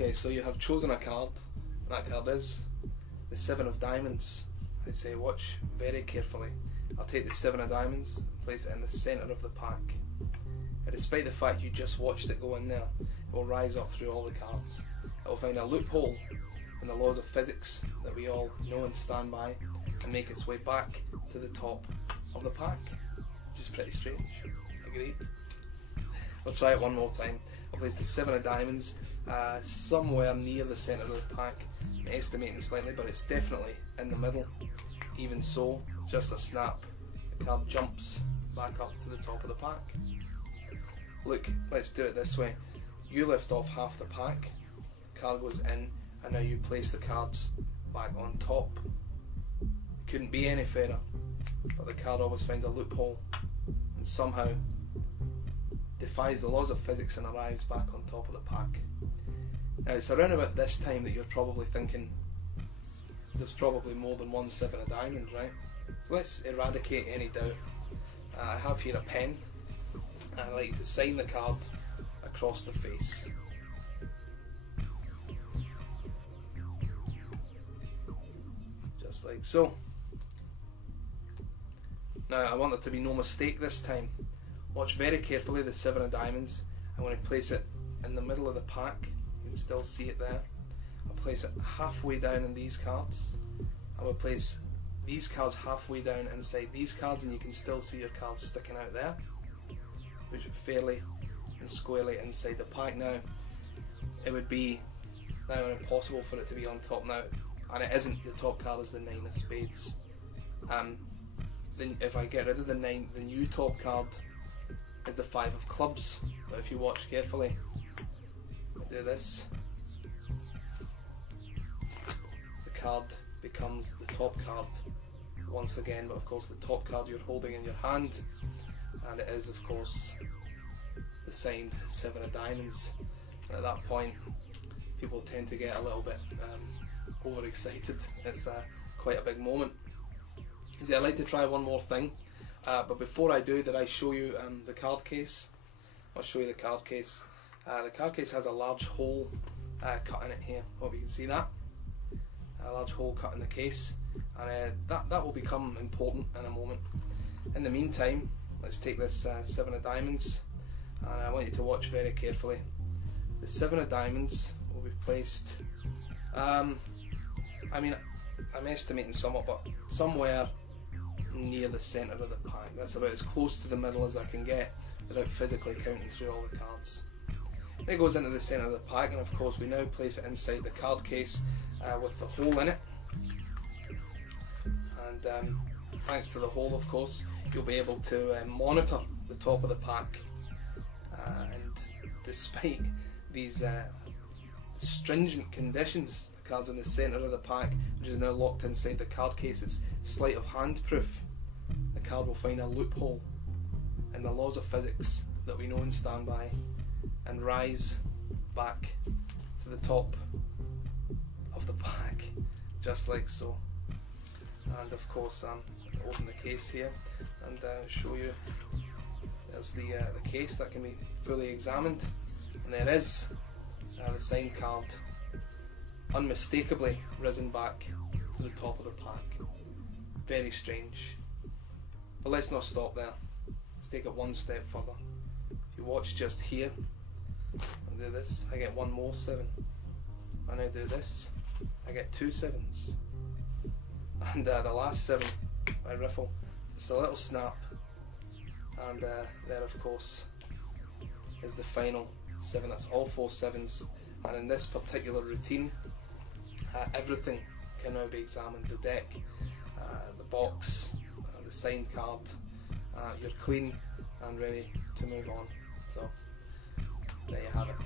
Okay, so you have chosen a card, and that card is the 7 of diamonds. I say watch very carefully. I'll take the 7 of diamonds and place it in the centre of the pack. And despite the fact you just watched it go in there, it will rise up through all the cards. It will find a loophole in the laws of physics that we all know and stand by, and make its way back to the top of the pack, which is pretty strange. Agreed? I'll try it one more time. I'll place the 7 of diamonds somewhere near the centre of the pack. I'm estimating slightly, but it's definitely in the middle. Even so, just a snap, the card jumps back up to the top of the pack. Look, let's do it this way. You lift off half the pack, the card goes in, and now you place the cards back on top. Couldn't be any fairer, but the card always finds a loophole and somehow defies the laws of physics and arrives back on top of the pack. Now it's around about this time that you're probably thinking there's probably more than one 7 of diamonds, right? So let's eradicate any doubt. I have here a pen, and I like to sign the card across the face. Just like so. Now I want there to be no mistake this time. Watch very carefully the 7 of diamonds. I'm going to place it in the middle of the pack. You can still see it there. I'll place it halfway down in these cards. I will place these cards halfway down inside these cards, and you can still see your cards sticking out there, which are fairly and squarely inside the pack. Now it would be now impossible for it to be on top now, and it isn't. The top card is the 9 of spades. Then if I get rid of the 9, the new top card is the 5 of clubs. But if you watch carefully, I do this, the card becomes the top card once again, but of course the top card you're holding in your hand, and it is of course the signed 7 of diamonds. And at that point people tend to get a little bit overexcited. It's quite a big moment. See, I'd like to try one more thing, but before I do, did I show you the card case? I'll show you the card case. The card case has a large hole cut in it here. Hope you can see that. A large hole cut in the case, and that will become important in a moment. In the meantime, let's take this 7 of diamonds, and I want you to watch very carefully. The 7 of diamonds will be placed, I mean, I'm estimating somewhat, but somewhere near the centre of the pack. That's about as close to the middle as I can get without physically counting through all the cards. Then it goes into the centre of the pack, and of course we now place it inside the card case with the hole in it. And thanks to the hole, of course, you'll be able to monitor the top of the pack. And despite these stringent conditions, the card's in the centre of the pack, which is now locked inside the card case. It's sleight of hand proof. The card will find a loophole in the laws of physics that we know and stand by, and rise back to the top of the pack, just like so. And of course, open the case here and show you. There's the case that can be fully examined, and there is the signed card, unmistakably risen back to the top of the pack. Very strange. But let's not stop there. Let's take it one step further. If you watch just here and do this, I get one more 7. And I do this, I get 2 7s. And the last 7 I riffle, just a little snap, and there of course is the final 7. That's all 4 7s. And in this particular routine, everything can now be examined. The deck, the box, the signed card. You're clean and ready to move on. So there you have it.